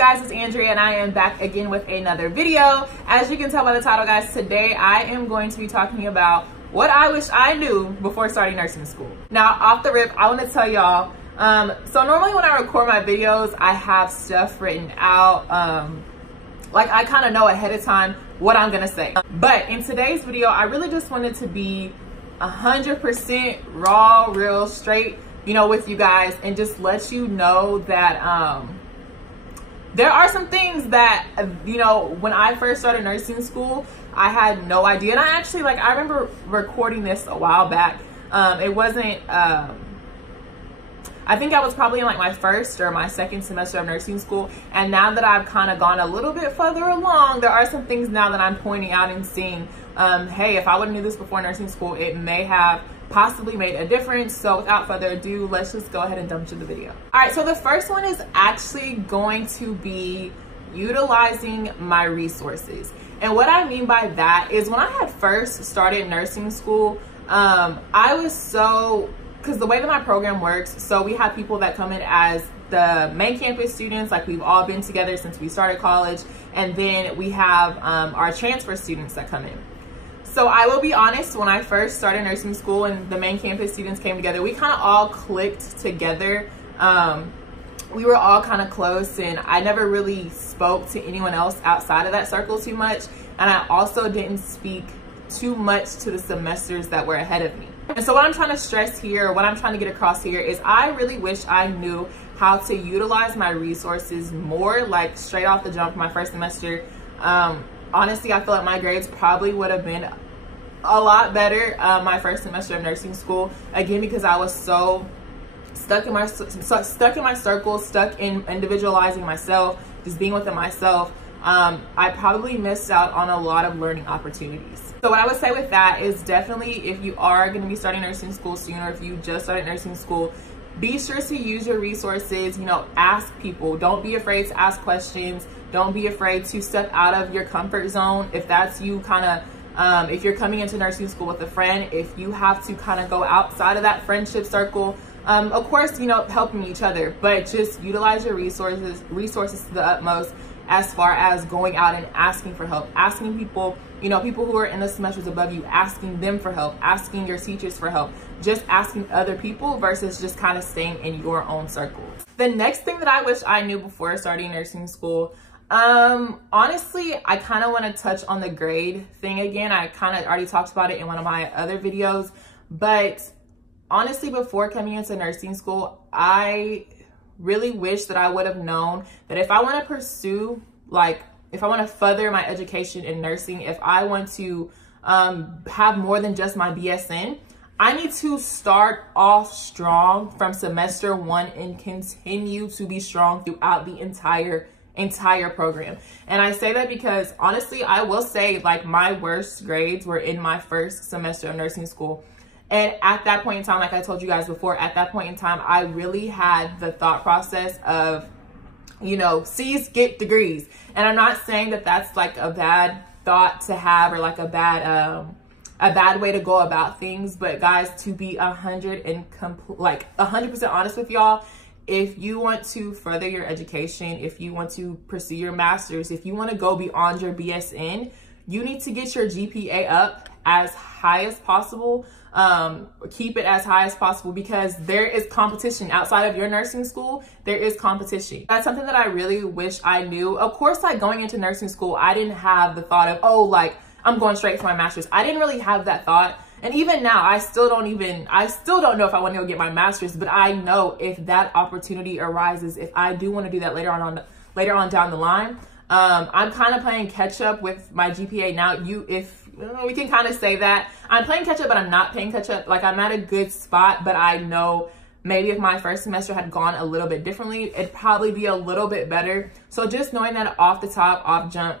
up guys, it's Andrea and I am back again with another video. As you can tell by the title guys, today I am going to be talking about what I wish I knew before starting nursing school. Now off the rip, I want to tell y'all, so normally when I record my videos, I have stuff written out, like I kind of know ahead of time what I'm gonna say. But in today's video, I really just wanted to be 100% raw, real, straight, you know, with you guys, and just let you know that there are some things that, you know, when I first started nursing school, I had no idea. And I actually, like, I remember recording this a while back. It wasn't, I think I was probably in like my first or my second semester of nursing school. And now that I've kind of gone a little bit further along, there are some things now that I'm pointing out and seeing, hey, if I would have knew this before nursing school, it may have possibly made a difference. So without further ado, let's just go ahead and jump to the video. All right, so the first one is actually going to be utilizing my resources. And what I mean by that is when I had first started nursing school, I was so, because the way that my program works, so we have people that come in as the main campus students, like we've all been together since we started college, and then we have our transfer students that come in. So I will be honest, when I first started nursing school and the main campus students came together, we kind of all clicked together. We were all kind of close, and I never really spoke to anyone else outside of that circle too much. And I also didn't speak too much to the semesters that were ahead of me. And so what I'm trying to stress here, what I'm trying to get across here is I really wish I knew how to utilize my resources more, like straight off the jump my first semester. Honestly, I feel like my grades probably would have been a lot better my first semester of nursing school, again because I was so stuck in my circle, stuck in individualizing myself, just being within myself. I probably missed out on a lot of learning opportunities. So what I would say with that is definitely, if you are going to be starting nursing school soon, or if you just started nursing school, be sure to use your resources. You know, ask people. Don't be afraid to ask questions. Don't be afraid to step out of your comfort zone. If that's you kind of, if you're coming into nursing school with a friend, if you have to kind of go outside of that friendship circle, of course, you know, helping each other, but just utilize your resources to the utmost as far as going out and asking for help, asking people, you know, people who are in the semesters above you, asking them for help, asking your teachers for help, just asking other people versus just kind of staying in your own circle. The next thing that I wish I knew before starting nursing school, honestly, I kind of want to touch on the grade thing again. I kind of already talked about it in one of my other videos, but honestly, before coming into nursing school, I really wish that I would have known that if I want to pursue, like, if I want to further my education in nursing, if I want to have more than just my BSN, I need to start off strong from semester 1 and continue to be strong throughout the entire program. And I say that because honestly, I will say, like, my worst grades were in my first semester of nursing school. And at that point in time, like I told you guys before, at that point in time, I really had the thought process of, you know, C's get degrees. And I'm not saying that that's like a bad thought to have, or like a bad way to go about things. But guys, to be 100% honest with y'all, if you want to further your education, if you want to pursue your master's, if you want to go beyond your BSN, you need to get your GPA up as high as possible. Keep it as high as possible, because there is competition outside of your nursing school. There is competition. That's something that I really wish I knew. Of course, like, going into nursing school, I didn't have the thought of, oh, like, I'm going straight for my master's. I didn't really have that thought. And even now, I still don't know if I want to go get my master's, but I know if that opportunity arises, if I do want to do that later on down the line, I'm kind of playing catch up with my GPA now. We can kind of say that I'm playing catch up, but I'm not playing catch up. Like, I'm at a good spot, but I know maybe if my first semester had gone a little bit differently, it'd probably be a little bit better. So just knowing that off the top, off jump,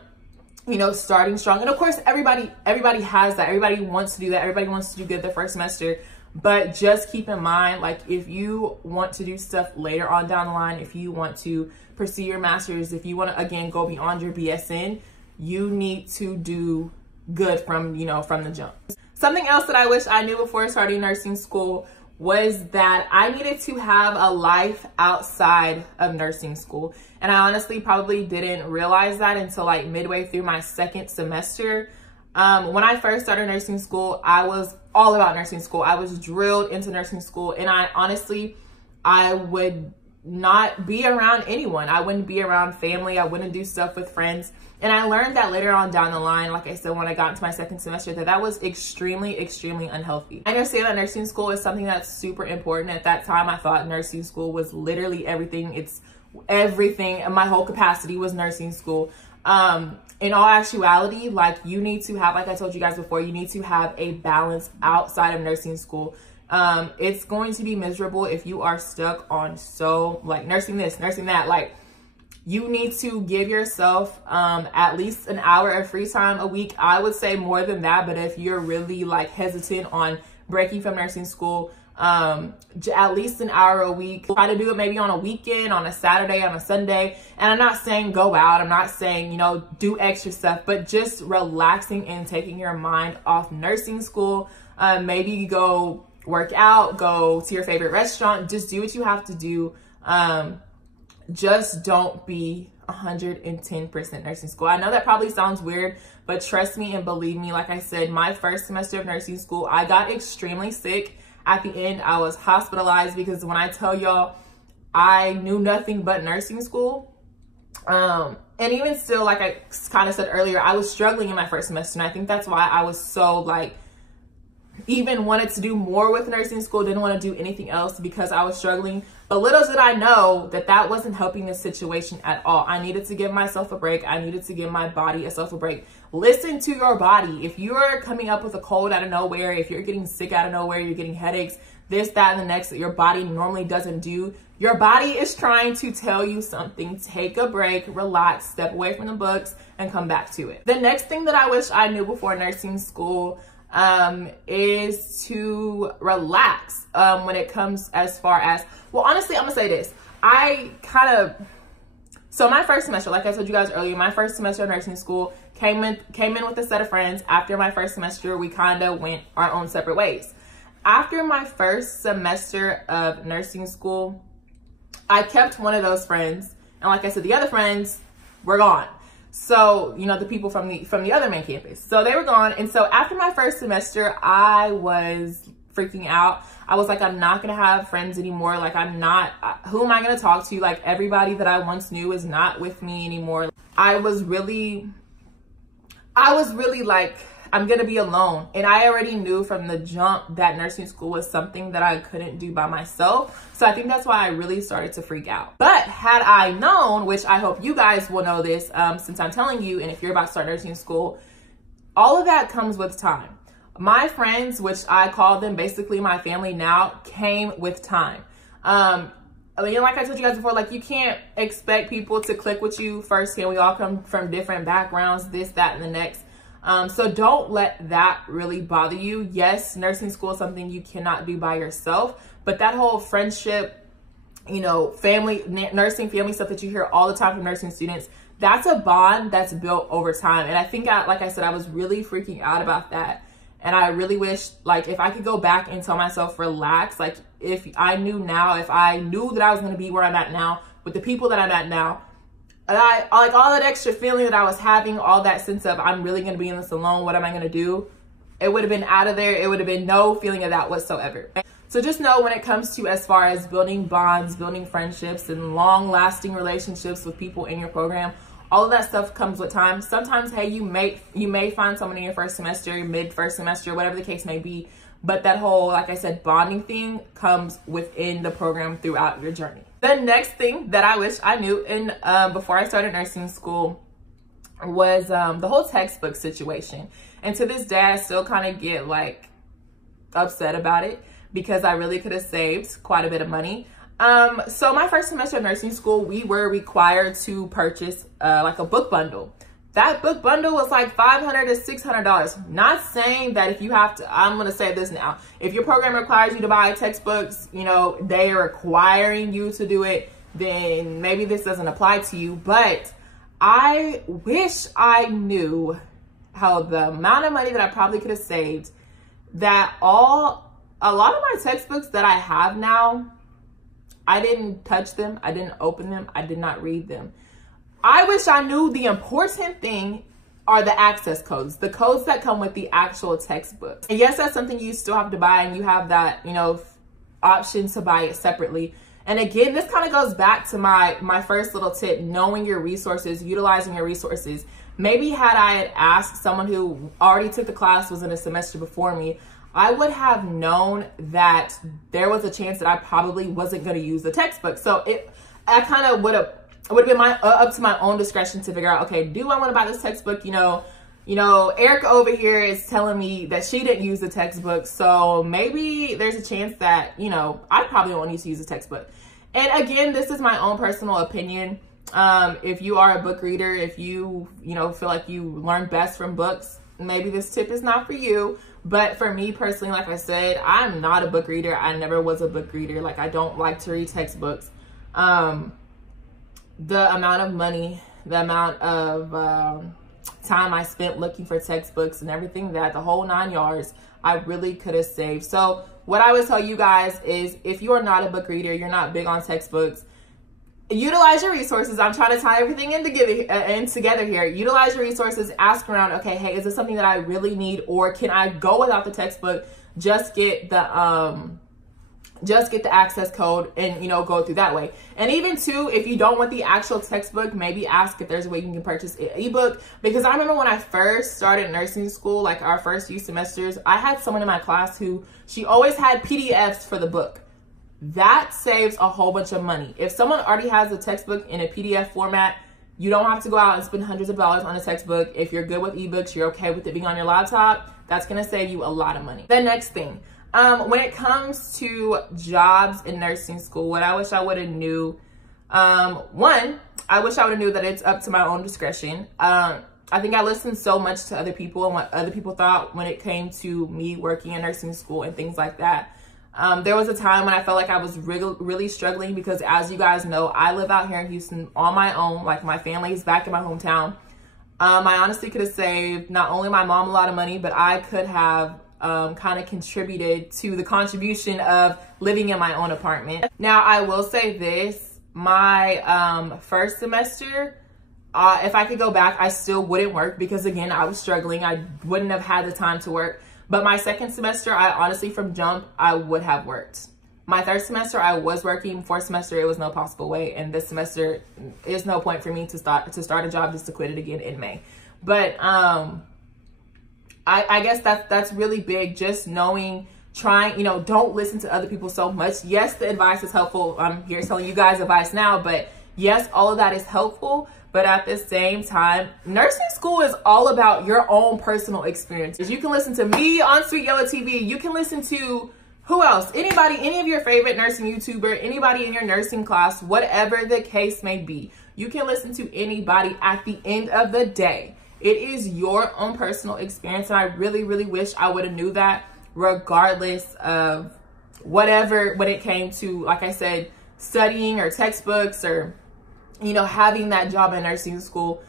you know, starting strong. And of course, everybody has that. Everybody wants to do that. Everybody wants to do good the first semester. But just keep in mind, like, if you want to do stuff later on down the line, if you want to pursue your master's, if you want to, again, go beyond your BSN, you need to do good from, you know, from the jump. Something else that I wish I knew before starting nursing school was that I needed to have a life outside of nursing school. And I honestly probably didn't realize that until like midway through my second semester. When I first started nursing school, I was all about nursing school. I was drilled into nursing school, and I would not be around anyone. I wouldn't be around family. I wouldn't do stuff with friends. And I learned that later on down the line, like I said, when I got into my second semester, that was extremely, extremely unhealthy. I understand that nursing school is something that's super important. At that time, I thought nursing school was literally everything. It's everything. And my whole capacity was nursing school. In all actuality, like, you need to have, like I told you guys before, you need to have a balance outside of nursing school. It's going to be miserable if you are stuck on like nursing this, nursing that. Like, you need to give yourself at least an hour of free time a week. I would say more than that, but if you're really like hesitant on breaking from nursing school, at least an hour a week. Try to do it maybe on a weekend, on a Saturday, on a Sunday. And I'm not saying go out. I'm not saying, you know, do extra stuff, but just relaxing and taking your mind off nursing school. Maybe go work out, go to your favorite restaurant, just do what you have to do. Just don't be 110% nursing school. I know that probably sounds weird, but trust me and believe me, like I said, my first semester of nursing school, I got extremely sick. At the end, I was hospitalized because when I tell y'all, I knew nothing but nursing school. And even still, like I kind of said earlier, I was struggling in my first semester. And I think that's why I was so like, even wanted to do more with nursing school, didn't want to do anything else because I was struggling. But little did I know that wasn't helping the situation at all. I needed to give myself a break. I needed to give my body a break. Listen to your body. If you're coming up with a cold out of nowhere, if you're getting sick out of nowhere, you're getting headaches, this, that, and the next that your body normally doesn't do, your body is trying to tell you something. Take a break, relax, step away from the books, and come back to it. The next thing that I wish I knew before nursing school is to relax when it comes as far as, well, honestly, I'm gonna say this. So my first semester, like I told you guys earlier, my first semester of nursing school came in with a set of friends. After my first semester, we kind of went our own separate ways. After my first semester of nursing school, I kept one of those friends, and like I said, the other friends were gone. So, you know, the people from the other main campus. So they were gone. And so after my first semester, I was freaking out. I was like, I'm not going to have friends anymore. Like, who am I going to talk to? Like, everybody that I once knew is not with me anymore. I was really like, I'm going to be alone. And I already knew from the jump that nursing school was something that I couldn't do by myself. So I think that's why I really started to freak out. But had I known, which I hope you guys will know this since I'm telling you, and if you're about to start nursing school, all of that comes with time. My friends, which I call them basically my family now, came with time. I mean, like I told you guys before, like, you can't expect people to click with you firsthand. We all come from different backgrounds, this, that, and the next. So don't let that really bother you. Yes, nursing school is something you cannot do by yourself, but that whole friendship, you know, family, nursing family stuff that you hear all the time from nursing students, that's a bond that's built over time. And I think, like I said, I was really freaking out about that. And I really wish, like, if I could go back and tell myself, relax, like, if I knew that I was going to be where I'm at now with the people that I'm at now, like, all that extra feeling that I was having, all that sense of I'm really going to be in this alone, what am I going to do? It would have been out of there. It would have been no feeling of that whatsoever. So just know, when it comes to as far as building bonds, building friendships, and long-lasting relationships with people in your program, all of that stuff comes with time. Sometimes, hey, you may find someone in your first semester, mid-first semester, whatever the case may be. But that whole, like I said, bonding thing comes within the program throughout your journey. The next thing that I wish I knew before I started nursing school was the whole textbook situation. And to this day, I still kind of get like upset about it because I really could have saved quite a bit of money. So my first semester of nursing school, we were required to purchase like a book bundle. That book bundle was like $500 to $600. Not saying that if you have to, I'm going to say this now. If your program requires you to buy textbooks, you know, they are requiring you to do it, then maybe this doesn't apply to you. But I wish I knew how the amount of money that I probably could have saved, that all a lot of my textbooks that I have now, I didn't touch them. I didn't open them. I did not read them. I wish I knew the important thing are the access codes, the codes that come with the actual textbooks. And yes, that's something you still have to buy, and you have that, you know, option to buy it separately. And again, this kind of goes back to my first little tip, knowing your resources, utilizing your resources. Maybe had I had asked someone who already took the class, was in a semester before me, I would have known that there was a chance that I probably wasn't going to use the textbook. So I kind of would have been up to my own discretion to figure out, okay, do I want to buy this textbook? You know, Erica over here is telling me that she didn't use the textbook. So maybe there's a chance that, you know, I probably won't need to use the textbook. And again, this is my own personal opinion. If you are a book reader, if you feel like you learn best from books, maybe this tip is not for you. But for me personally, like I said, I'm not a book reader. I never was a book reader. Like, I don't like to read textbooks. The amount of money, the amount of time I spent looking for textbooks and everything, that the whole 9 yards, I really could have saved. So what I would tell you guys is, if you are not a book reader, you're not big on textbooks, utilize your resources. I'm trying to tie everything in together here. Utilize your resources. Ask around. Okay, hey, is this something that I really need, or can I go without the textbook? Just get the access code and, you know, go through that way. And even too, if you don't want the actual textbook, maybe ask if there's a way you can purchase an ebook. Because I remember when I first started nursing school, like our first few semesters, I had someone in my class who, she always had PDFs for the book. That saves a whole bunch of money. If someone already has a textbook in a PDF format, you don't have to go out and spend hundreds of dollars on a textbook. If you're good with ebooks, you're okay with it being on your laptop, that's gonna save you a lot of money. The next thing, when it comes to jobs in nursing school, what I wish I would have knew, one, I wish I would have knew that it's up to my own discretion. I think I listened so much to other people and what other people thought when it came to me working in nursing school and things like that. There was a time when I felt like I was really struggling because, as you guys know, I live out here in Houston on my own. Like, my family is back in my hometown. I honestly could have saved not only my mom a lot of money, but I could have kind of contributed to the contribution of living in my own apartment. Now, I will say this, my first semester, if I could go back, I still wouldn't work because, again, I was struggling. I wouldn't have had the time to work. But my second semester, I honestly, from jump, I would have worked. My third semester, I was working. Fourth semester, it was no possible way. And this semester, there's no point for me to start a job just to quit it again in May. But I guess that's really big. Just knowing, trying, don't listen to other people so much. Yes, the advice is helpful. I'm here telling you guys advice now, but yes, all of that is helpful. But at the same time, nursing school is all about your own personal experiences. You can listen to me on Sweet Yellow TV. You can listen to who else? Anybody, any of your favorite nursing YouTuber, anybody in your nursing class, whatever the case may be. You can listen to anybody. At the end of the day, it is your own personal experience. And I really, really wish I would have knew that, regardless of whatever, when it came to, like I said, studying or textbooks or, having that job in nursing school.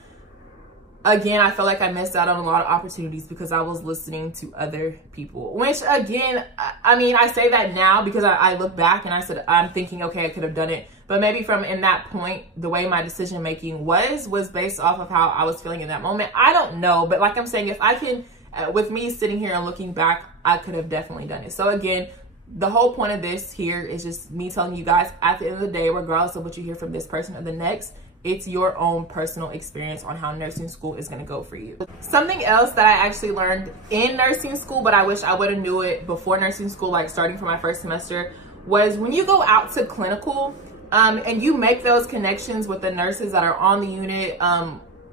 Again, I feel like I missed out on a lot of opportunities because I was listening to other people, which, again, I mean, I say that now because I look back and I said, I'm thinking, okay, I could have done it. But maybe from in that point, the way my decision making was based off of how I was feeling in that moment. I don't know. But like I'm saying, if I can, with me sitting here and looking back, I could have definitely done it. So again, the whole point of this here is just me telling you guys, at the end of the day, regardless of what you hear from this person or the next, it's your own personal experience on how nursing school is going to go for you. Something else that I actually learned in nursing school, but I wish I would have knew it before nursing school, like starting from my first semester, was when you go out to clinical and you make those connections with the nurses that are on the unit.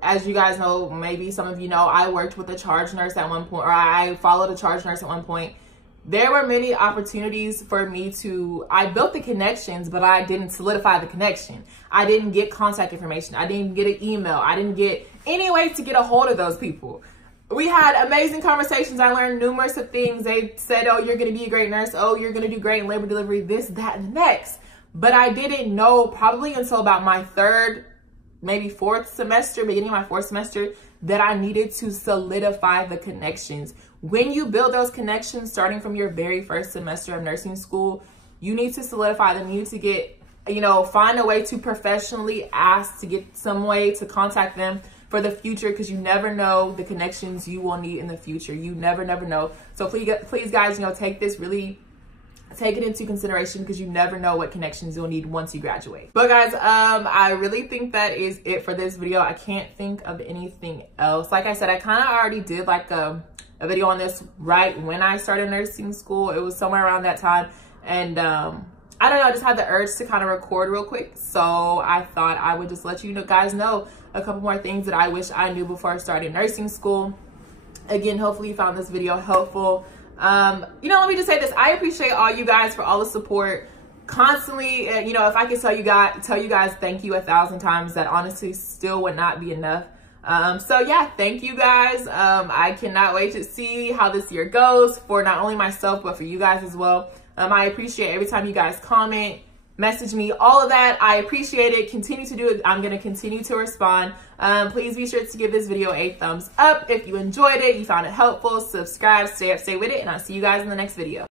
As you guys know, maybe some of you know, I worked with a charge nurse at one point, or I followed a charge nurse at one point. There were many opportunities for me I built the connections, but I didn't solidify the connection. I didn't get contact information. I didn't get an email. I didn't get any way to get a hold of those people. We had amazing conversations. I learned numerous of things. They said, oh, you're going to be a great nurse. Oh, you're going to do great in labor delivery, this, that, and the next. But I didn't know probably until about my third maybe fourth semester, beginning of my fourth semester, that I needed to solidify the connections. When you build those connections starting from your very first semester of nursing school, you need to solidify them. You need to get, you know, find a way to professionally ask to get some way to contact them for the future, because you never know the connections you will need in the future. You never know. So please guys, you know, take this really, take it into consideration, because you never know what connections you'll need once you graduate. But guys, I really think that is it for this video. I can't think of anything else. Like I said, I kind of already did like a video on this right when I started nursing school. It was somewhere around that time. And I don't know, I just had the urge to kind of record real quick. So I thought I would just let you guys know a couple more things that I wish I knew before I started nursing school. Again, hopefully you found this video helpful. You know, let me just say this. I appreciate all you guys for all the support constantly. You know, if I could tell you guys thank you 1,000 times, that honestly still would not be enough. So yeah, thank you guys. I cannot wait to see how this year goes for not only myself, but for you guys as well. I appreciate every time you guys comment, message me, all of that. I appreciate it. Continue to do it. I'm going to continue to respond. Please be sure to give this video a thumbs up if you enjoyed it, you found it helpful. Subscribe, stay up, stay with it, and I'll see you guys in the next video.